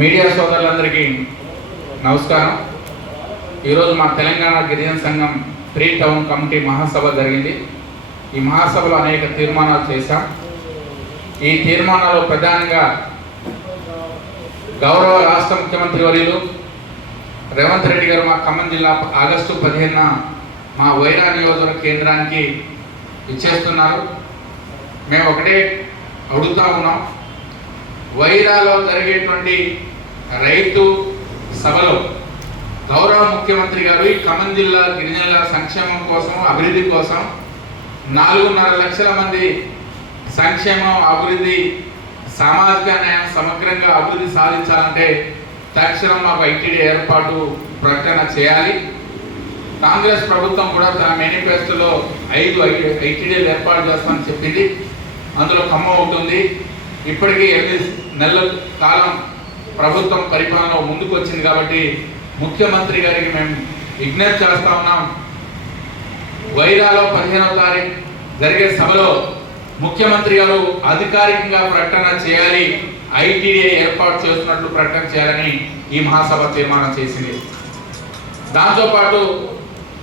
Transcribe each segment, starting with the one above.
Media సోదరులందరికీ నమస్కారం. ఈరోజు మా తెలంగాణ గిరిజన సంఘం ప్రీ టౌన్ కమిటీ మహాసభ జరిగింది. ఈ మహాసభలో అనేక తీర్మానాలు చేశాం. ఈ తీర్మానాలు ప్రధానంగా గౌరవ రాష్ట్ర ముఖ్యమంత్రి వర్యులు రేవంత్ రెడ్డి గారు మా ఖమ్మం జిల్లా ఆగస్టు పదిహేనున మా వైరా నియోజకవర్గ కేంద్రానికి ఇచ్చేస్తున్నారు మేము ఒకటే అడుగుతా ఉన్నాం. వైరాలో జరిగేటువంటి రైతు సభలో గౌరవ ముఖ్యమంత్రి గారు ఈ ఖమ్మం జిల్లా గిరిజనుల సంక్షేమం కోసం అభివృద్ధి కోసం నాలుగున్నర లక్షల మంది సంక్షేమం అభివృద్ధి సామాజిక న్యాయం సమగ్రంగా అభివృద్ధి సాధించాలంటే తక్షణం మాకు ఐటీడీ ఏర్పాటు ప్రకటన చేయాలి. కాంగ్రెస్ ప్రభుత్వం కూడా తన మేనిఫెస్టోలో ఐదు ఐటీడీలు ఏర్పాటు చేస్తామని చెప్పింది. అందులో ఖమ్మం అవుతుంది ఇప్పటికీ ఎనిమిది నెలల కాలం ప్రభుత్వం పరిపాలన ముందుకు వచ్చింది కాబట్టి ముఖ్యమంత్రి గారికి మేము విజ్ఞప్తి చేస్తా ఉన్నాం. వైరాలో పదిహేనవ తారీఖు జరిగే సభలో ముఖ్యమంత్రి గారు అధికారికంగా ప్రకటన చేయాలి ఐటీడీఏ ఏర్పాటు చేస్తున్నట్లు ప్రకటన చేయాలని ఈ మహాసభ తీర్మానం చేసింది. దాంతోపాటు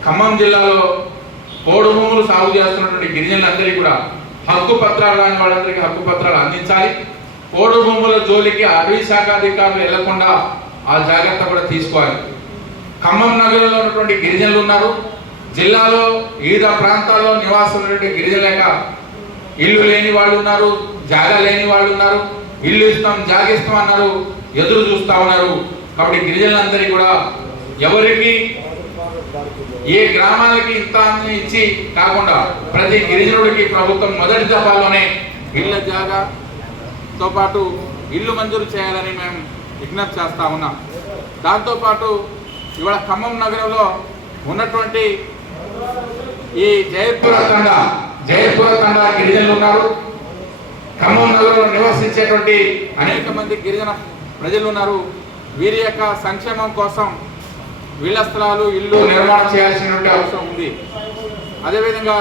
ఖమ్మం జిల్లాలో కోడు భూములు సాగు చేస్తున్నటువంటి గిరిజనులందరికీ కూడా హక్కు పత్రాలు రాని వాళ్ళందరికీ హక్కు పత్రాలు అందించాలి. కోడు భూముల జోలికి అటవీ శాఖ అధికారులు వెళ్ళకుండా ఆ జాగ్రత్త కూడా తీసుకోవాలి. ఖమ్మం నగరంలో ఉన్నటువంటి గిరిజనులు ఉన్నారు. జిల్లాలో వివిధ ప్రాంతాల్లో నివాసం ఉన్నటువంటి లేక ఇల్లు లేని వాళ్ళు ఉన్నారు జాగా లేని వాళ్ళు ఉన్నారు. ఇల్లు ఇస్తాం జాగ ఇస్తాం అన్నారు ఎదురు చూస్తా ఉన్నారు. కాబట్టి గిరిజనులందరికీ కూడా ఎవరికి ఏ గ్రామాలకి ఇంత ఇచ్చి కాకుండా ప్రతి గిరిజనుడికి ప్రభుత్వం మొదటి దఫాలోనే ఇళ్ళ జాగాతో పాటు ఇల్లు మంజూరు చేయాలని మేము విజ్ఞప్తి చేస్తా ఉన్నాం. దాంతోపాటు ఇవాళ ఖమ్మం నగరంలో ఉన్నటువంటి ఈ జయపూర తండ జయపూర తండ గిరిజనులు ఉన్నారు. ఖమ్మం నగరంలో నివసించేటువంటి అనేక మంది గిరిజన ప్రజలు ఉన్నారు. వీరి యొక్క సంక్షేమం కోసం వీళ్ళ స్థలాలు ఇల్లు నిర్మాణం చేయాల్సినటువంటి అవసరం ఉంది. అదేవిధంగా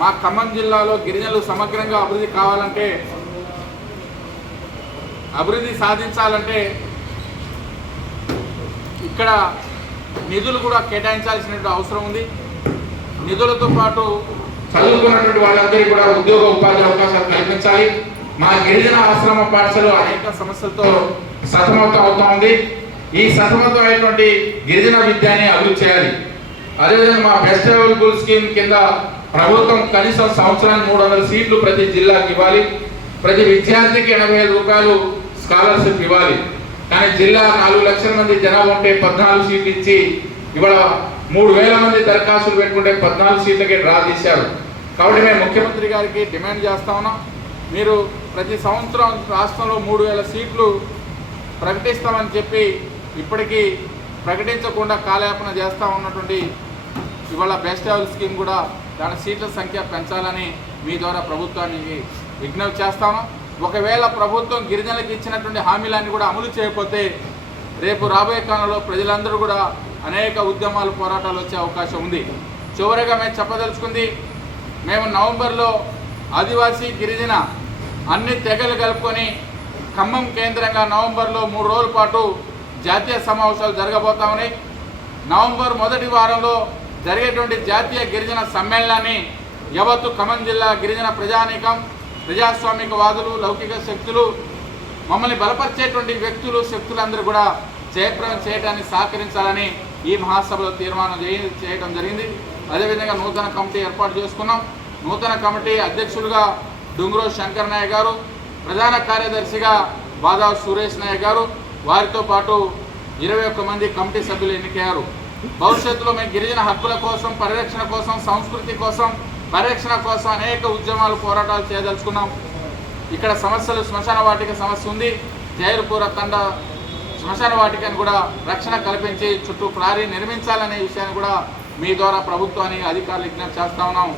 మా ఖమ్మం జిల్లాలో గిరిజనులు సమగ్రంగా అభివృద్ధి కావాలంటే అభివృద్ధి సాధించాలంటే ఇక్కడ నిధులు కూడా కేటాయించాల్సినటువంటి అవసరం ఉంది. నిధులతో పాటు చదువుకున్నటువంటి వాళ్ళందరికీ కూడా ఉద్యోగ ఉపాధి అవకాశాలు కల్పించాలి. మా గిరిజన ఆశ్రమ పాఠశాల అనేక సమస్యలతో సతమతం అవుతా ఉంది. ఈ ససమతమైనటువంటి గిరిజన విద్యని అభివృద్ధి చేయాలి. అదేవిధంగా మా బెస్ట్ అవైలబుల్ స్కీమ్ కింద ప్రభుత్వం కనీసం సంవత్సరానికి మూడు వందల సీట్లు ప్రతి జిల్లాకి ఇవ్వాలి. ప్రతి విద్యార్థికి ఎనభై వేల రూపాయలు స్కాలర్షిప్ ఇవ్వాలి. కానీ జిల్లా నాలుగు లక్షల మంది జనాభా ఉంటే పద్నాలుగు సీట్లు ఇచ్చి ఇవాళ మూడు వేల మంది దరఖాస్తులు పెట్టుకుంటే పద్నాలుగు సీట్లకే డ్రా తీశారు. కాబట్టి మేము ముఖ్యమంత్రి గారికి డిమాండ్ చేస్తా ఉన్నాం. మీరు ప్రతి సంవత్సరం రాష్ట్రంలో మూడు వేల సీట్లు ప్రకటిస్తామని చెప్పి ఇప్పటికీ ప్రకటించకుండా కాలయాపన చేస్తూ ఉన్నటువంటి ఇవాళ బెస్ట్ అవైల్ స్కీమ్ కూడా దాని సీట్ల సంఖ్య పెంచాలని మీ ద్వారా ప్రభుత్వానికి విజ్ఞప్తి చేస్తాను. ఒకవేళ ప్రభుత్వం గిరిజనులకు ఇచ్చినటువంటి హామీలన్నీ కూడా అమలు చేయకపోతే రేపు రాబోయే కాలంలో ప్రజలందరూ కూడా అనేక ఉద్యమాలు పోరాటాలు వచ్చే అవకాశం ఉంది. చివరిగా మేము చెప్పదలుచుకుంది మేము నవంబర్లో ఆదివాసీ గిరిజన అన్ని తెగలు కలుపుకొని ఖమ్మం కేంద్రంగా నవంబర్లో మూడు రోజుల పాటు జాతీయ సమావేశాలు జరగబోతా ఉన్నాయి నవంబర్ మొదటి వారంలో జరిగేటువంటి జాతీయ గిరిజన సమ్మేళనాన్ని యావత్తు ఖమ్మం జిల్లా గిరిజన ప్రజానీకం ప్రజాస్వామిక వాదులు లౌకిక శక్తులు మమ్మల్ని బలపరిచేటువంటి వ్యక్తులు శక్తులందరూ కూడా జయప్రదం చేయడానికి సహకరించాలని ఈ మహాసభలో తీర్మానం చేయ- చేయడం జరిగింది. అదేవిధంగా నూతన కమిటీ ఏర్పాటు చేసుకున్నాం. నూతన కమిటీ అధ్యక్షులుగా డుంగురో శంకర్ నాయక్ గారు ప్రధాన కార్యదర్శిగా బాదా సురేష్ నాయక్ గారు వారితో పాటు ఇరవై ఒక్క మంది కమిటీ సభ్యులు ఎన్నికయ్యారు. భవిష్యత్తులో మేము గిరిజన హక్కుల కోసం పరిరక్షణ కోసం సంస్కృతి కోసం పరిరక్షణ కోసం అనేక ఉద్యమాలు పోరాటాలు చేయదలుచుకున్నాం. ఇక్కడ సమస్యలు శ్మశాన వాటిక సమస్య ఉంది. జైలుపూర తండ శ్మశాన వాటికను కూడా రక్షణ కల్పించి చుట్టూ ప్రారీ నిర్మించాలనే విషయాన్ని కూడా మీ ద్వారా ప్రభుత్వానికి అధికారులు విజ్ఞప్తి చేస్తా ఉన్నాం.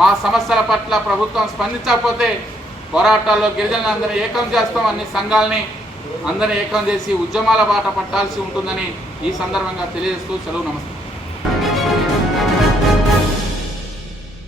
మా సమస్యల పట్ల ప్రభుత్వం స్పందించకపోతే పోరాటాల్లో గిరిజనులందరినీ ఏకం చేస్తాం అన్ని సంఘాలని. అందరినీ ఏకం చేసి ఉద్యమాల బాట పట్టాల్సి ఉంటుందని ఈ సందర్భంగా తెలియజేస్తూ సెలవు నమస్తే.